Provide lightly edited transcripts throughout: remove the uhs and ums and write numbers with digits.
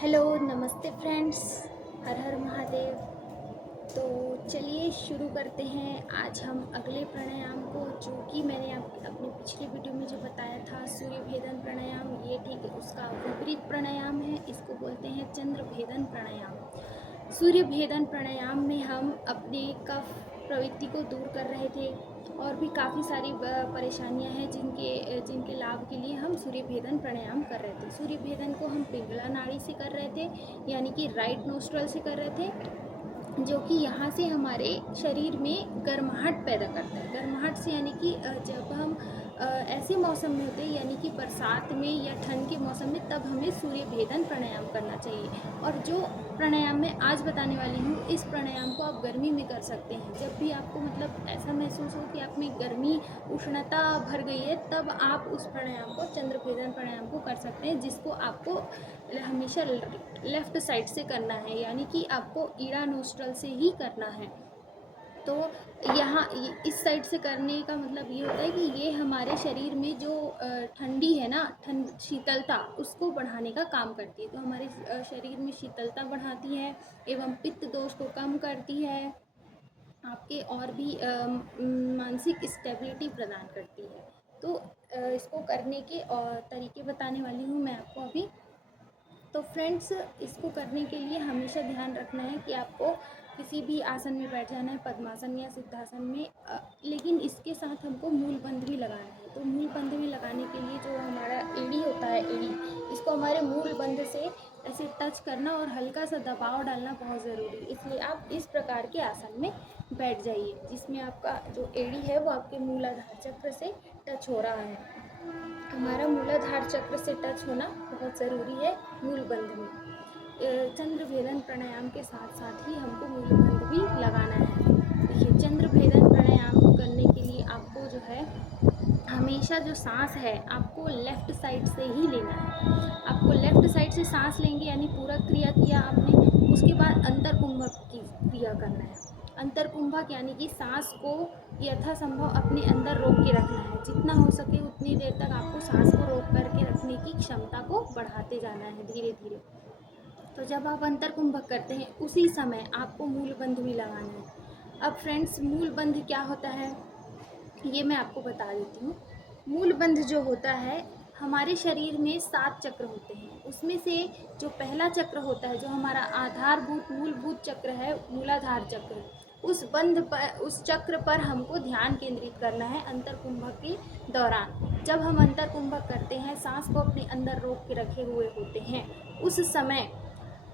Hello, नमस्ते friends. हर हर महादेव। तो चलिए शुरू करते हैं। आज हम अगले प्राणायाम को, जो कि मैंने अपने पिछले वीडियो में जो बताया था सूर्य भेदन प्राणायाम, ये ठीक है उसका विपरीत प्राणायाम है। इसको बोलते हैं चंद्र भेदन प्राणायाम। सूर्य भेदन प्राणायाम में हम अपने कफ प्रवृत्ति को दूर कर रहे थे और भी काफ़ी सारी परेशानियां हैं जिनके जिनके लाभ के लिए हम सूर्य भेदन प्राणायाम कर रहे थे। सूर्य भेदन को हम पिंगला नाड़ी से कर रहे थे, यानी कि राइट नोस्ट्रल से कर रहे थे, जो कि यहाँ से हमारे शरीर में गर्माहट पैदा करता है। गर्माहट से यानी कि जब हम ऐसे मौसम में होते हैं, यानी कि बरसात में या ठंड के मौसम में, तब हमें सूर्य भेदन प्राणायाम करना चाहिए। और जो प्राणायाम मैं आज बताने वाली हूँ, इस प्राणायाम को आप गर्मी में कर सकते हैं। जब भी आपको मतलब ऐसा महसूस हो कि आप में गर्मी उष्णता भर गई है, तब आप उस प्राणायाम को, चंद्र भेदन प्राणायाम को कर सकते हैं, जिसको आपको हमेशा लेफ्ट साइड से करना है, यानी कि आपको ईड़ा नोस्ट्रल से ही करना है। तो यहाँ इस साइड से करने का मतलब ये होता है कि ये हमारे शरीर में जो ठंडी है ना, शीतलता, उसको बढ़ाने का काम करती है। तो हमारे शरीर में शीतलता बढ़ाती है एवं पित्त दोष को कम करती है, आपके और भी मानसिक स्टेबिलिटी प्रदान करती है। तो इसको करने के और तरीके बताने वाली हूँ मैं आपको अभी। तो फ्रेंड्स, इसको करने के लिए हमेशा ध्यान रखना है कि आपको किसी भी आसन में बैठ जाना है, पद्मासन या सिद्धासन में, लेकिन इसके साथ हमको मूल बंध भी लगाना है। तो मूल बंध भी लगाने के लिए जो हमारा एड़ी होता है, एड़ी, इसको हमारे मूल बंध से ऐसे टच करना और हल्का सा दबाव डालना बहुत ज़रूरी है। इसलिए आप इस प्रकार के आसन में बैठ जाइए, जिसमें आपका जो एड़ी है वो आपके मूलाधार चक्र से टच हो रहा है। हमारा मूलाधार चक्र से टच होना बहुत ज़रूरी है मूल बंध में। चंद्र भेदन प्राणायाम के साथ साथ ही हमको मूल बंध भी लगाना है। देखिए, चंद्र भेदन प्राणायाम करने के लिए आपको जो है, हमेशा जो सांस है आपको लेफ़्ट साइड से ही लेना है। आपको लेफ़्ट साइड से सांस लेंगे, यानी पूरा क्रिया किया आपने, उसके बाद अंतरकुंभक की क्रिया करना है। अंतरकुंभक यानी कि सांस को यथासंभव अपने अंदर रोक के रखना है। जितना हो सके उतनी देर तक आपको सांस को रोक करके रखने की क्षमता को बढ़ाते जाना है धीरे धीरे। तो जब आप अंतरकुंभक करते हैं, उसी समय आपको मूल बंध भी लगाना है। अब फ्रेंड्स, मूल बंध क्या होता है ये मैं आपको बता देती हूँ। मूल बंध जो होता है, हमारे शरीर में 7 चक्र होते हैं। उसमें से जो पहला चक्र होता है, जो हमारा आधारभूत मूलभूत चक्र है, मूलाधार चक्र, उस बंध पर, उस चक्र पर हमको ध्यान केंद्रित करना है अंतरकुंभक के दौरान। जब हम अंतरकुंभक करते हैं, सांस को अपने अंदर रोक के रखे हुए होते हैं, उस समय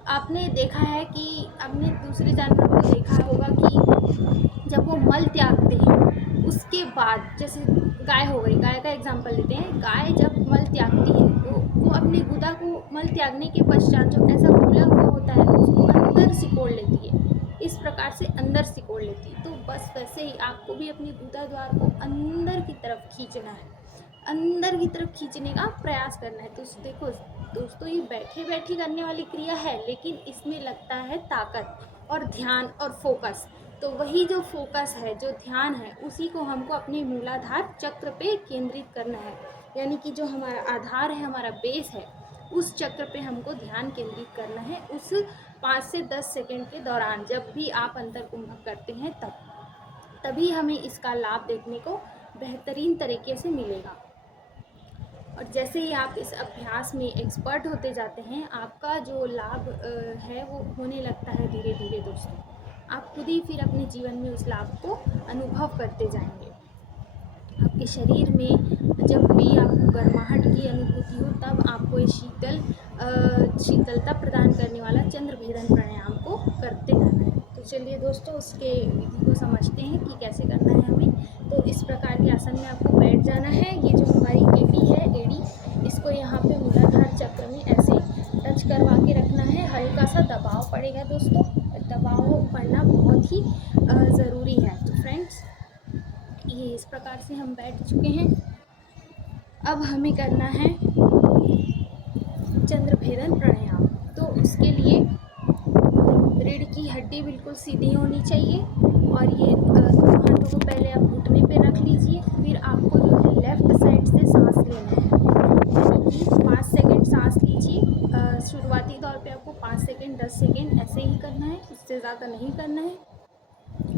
आपने देखा है कि आपने दूसरे जानवरों को देखा होगा कि जब वो मल त्यागते हैं, उसके बाद, जैसे गाय हो गई, गाय का एग्जांपल लेते हैं। गाय जब मल त्यागती है तो वो अपनी गुदा को मल त्यागने के पश्चात जो ऐसा फूला हुआ होता है, उसको अंदर सिकोड़ लेती है। इस प्रकार से अंदर सिकोड़ लेती है। तो बस वैसे ही आपको भी अपनी गुदा द्वार को अंदर की तरफ खींचना है, अंदर की तरफ खींचने का प्रयास करना है। तो देखो दोस्तों, ये बैठे बैठे करने वाली क्रिया है, लेकिन इसमें लगता है ताकत और ध्यान और फोकस। तो वही जो फोकस है, जो ध्यान है, उसी को हमको अपने मूलाधार चक्र पे केंद्रित करना है। यानी कि जो हमारा आधार है, हमारा बेस है, उस चक्र पे हमको ध्यान केंद्रित करना है उस 5 से 10 सेकंड के दौरान। जब भी आप अंतरकुंभक करते हैं, तभी हमें इसका लाभ देखने को बेहतरीन तरीके से मिलेगा। और जैसे ही आप इस अभ्यास में एक्सपर्ट होते जाते हैं, आपका जो लाभ है वो होने लगता है धीरे धीरे। दोस्तों, आप खुद ही फिर अपने जीवन में उस लाभ को अनुभव करते जाएंगे। आपके शरीर में जब भी आपको गर्माहट की अनुभूति हो, तब आपको ये शीतलता प्रदान करने वाला चंद्र भेदन प्राणायाम को करते रहना है। तो चलिए दोस्तों, उसके विधि को समझते हैं कि कैसे करना है हमें। तो इस प्रकार के आसन में आपको बैठ जाना है। ये जो हमारी एड़ी है, एड़ी, इसको यहाँ पे मूलाधार चक्र में ऐसे टच करवा के रखना है। हल्का सा दबाव पड़ेगा दोस्तों, दबाव पड़ना बहुत ही ज़रूरी है। तो फ्रेंड्स, ये इस प्रकार से हम बैठ चुके हैं। अब हमें करना है चंद्र भेदन प्राणायाम। तो उसके लिए रीढ़ की हड्डी बिल्कुल सीधी होनी चाहिए, और ये दोनों हाथों को पहले आप घुटने पे रख लीजिए। फिर आपको जो है लेफ़्ट साइड से सांस लेना है, यानी कि 5 सेकंड सांस लीजिए। शुरुआती तौर पे आप 10 सेकेंड ऐसे ही करना है, इससे ज़्यादा नहीं करना है।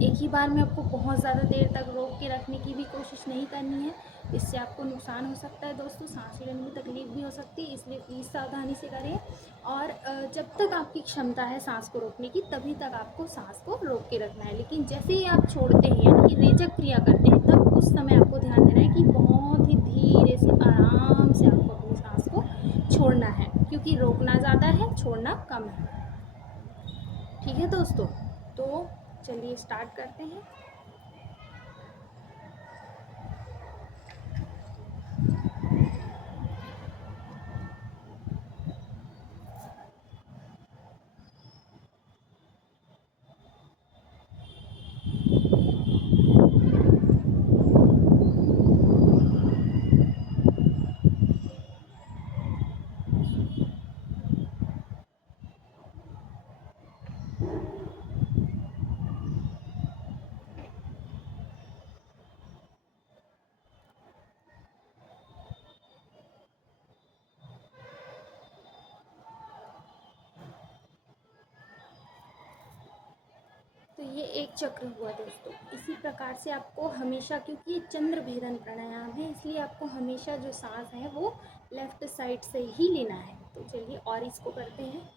एक ही बार में आपको बहुत ज़्यादा देर तक रोक के रखने की भी कोशिश नहीं करनी है, इससे आपको नुकसान हो सकता है दोस्तों, सांस लेने में तकलीफ भी हो सकती है, इसलिए प्लीज़ सावधानी से करें। और जब तक आपकी क्षमता है सांस को रोकने की तभी तक आपको सांस को रोक के रखना है। लेकिन जैसे ही आप छोड़ते हैं यानी कि रेचक क्रिया करते हैं तब उस समय आपको ध्यान देना है कि बहुत ही धीरे से आराम से आपको अपनी सांस को छोड़ना है, क्योंकि रोकना ज़्यादा है, छोड़ना कम है। ठीक है दोस्तों, तो चलिए स्टार्ट करते हैं। तो ये एक चक्र हुआ दोस्तों। इसी प्रकार से आपको हमेशा, क्योंकि ये चंद्र भेदन प्राणायाम है, इसलिए आपको हमेशा जो सांस है वो लेफ्ट साइड से ही लेना है। तो चलिए और इसको करते हैं।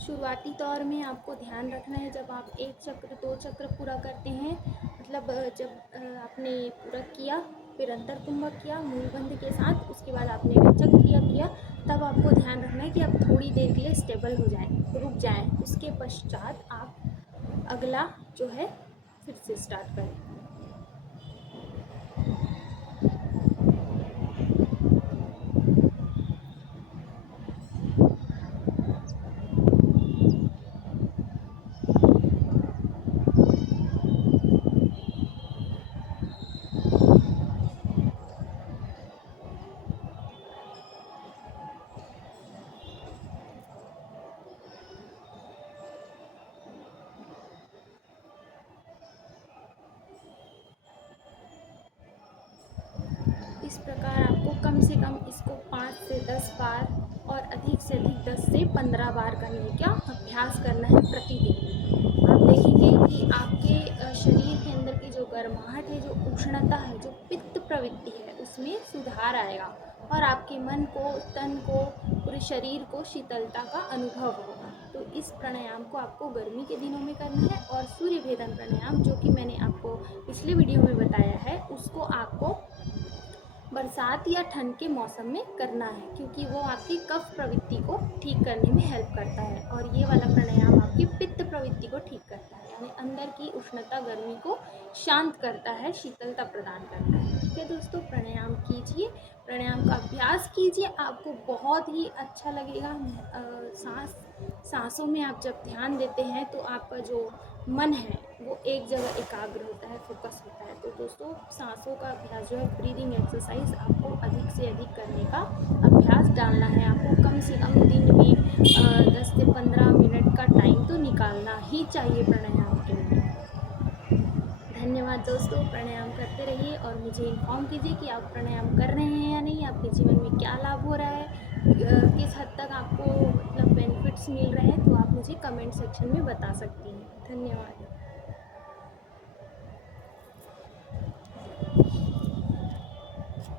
शुरुआती दौर में आपको ध्यान रखना है, जब आप 1 चक्र 2 चक्र पूरा करते हैं, मतलब जब आपने पूरा किया, फिर अंतर कुंभक किया मूलबंध के साथ, उसके बाद आपने रेचक क्रिया किया, तब आपको ध्यान रखना है कि आप थोड़ी देर के लिए स्टेबल हो जाएं, रुक जाएं। उसके पश्चात आप अगला जो है फिर से स्टार्ट करें। इस प्रकार आपको कम से कम इसको 5 से 10 बार और अधिक से अधिक 10 से 15 बार करने का अभ्यास करना है प्रतिदिन। आप देखेंगे कि आपके शरीर के अंदर की जो गर्माहट है, जो उष्णता है, जो पित्त प्रवृत्ति है, उसमें सुधार आएगा और आपके मन को, तन को, पूरे शरीर को शीतलता का अनुभव होगा। तो इस प्राणायाम को आपको गर्मी के दिनों में करना है, और सूर्य भेदन प्राणायाम जो कि मैंने आपको पिछले वीडियो में बताया है, उसको आपको बरसात या ठंड के मौसम में करना है, क्योंकि वो आपकी कफ प्रवृत्ति को ठीक करने में हेल्प करता है। और ये वाला प्राणायाम आपकी पित्त प्रवृत्ति को ठीक करता है, यानी अंदर की उष्णता, गर्मी को शांत करता है, शीतलता प्रदान करता है। ठीक है दोस्तों, प्राणायाम कीजिए, प्राणायाम का अभ्यास कीजिए, आपको बहुत ही अच्छा लगेगा। सांसों में आप जब ध्यान देते हैं तो आपका जो मन है वो एक जगह एकाग्र होता है, फोकस होता है। तो दोस्तों, सांसों का अभ्यास जो है, ब्रीदिंग एक्सरसाइज आपको अधिक से अधिक करने का अभ्यास डालना है। आपको कम से कम दिन में 10 से 15 मिनट का टाइम तो निकालना ही चाहिए प्राणायाम के लिए। धन्यवाद दोस्तों, प्राणायाम करते रहिए और मुझे इन्फॉर्म कीजिए कि आप प्राणायाम कर रहे हैं या नहीं, आपके जीवन में क्या लाभ हो रहा है, किस हद तक आपको मतलब बेनिफिट्स मिल रहे हैं। तो आप मुझे कमेंट सेक्शन में बता सकती हैं। धन्यवाद।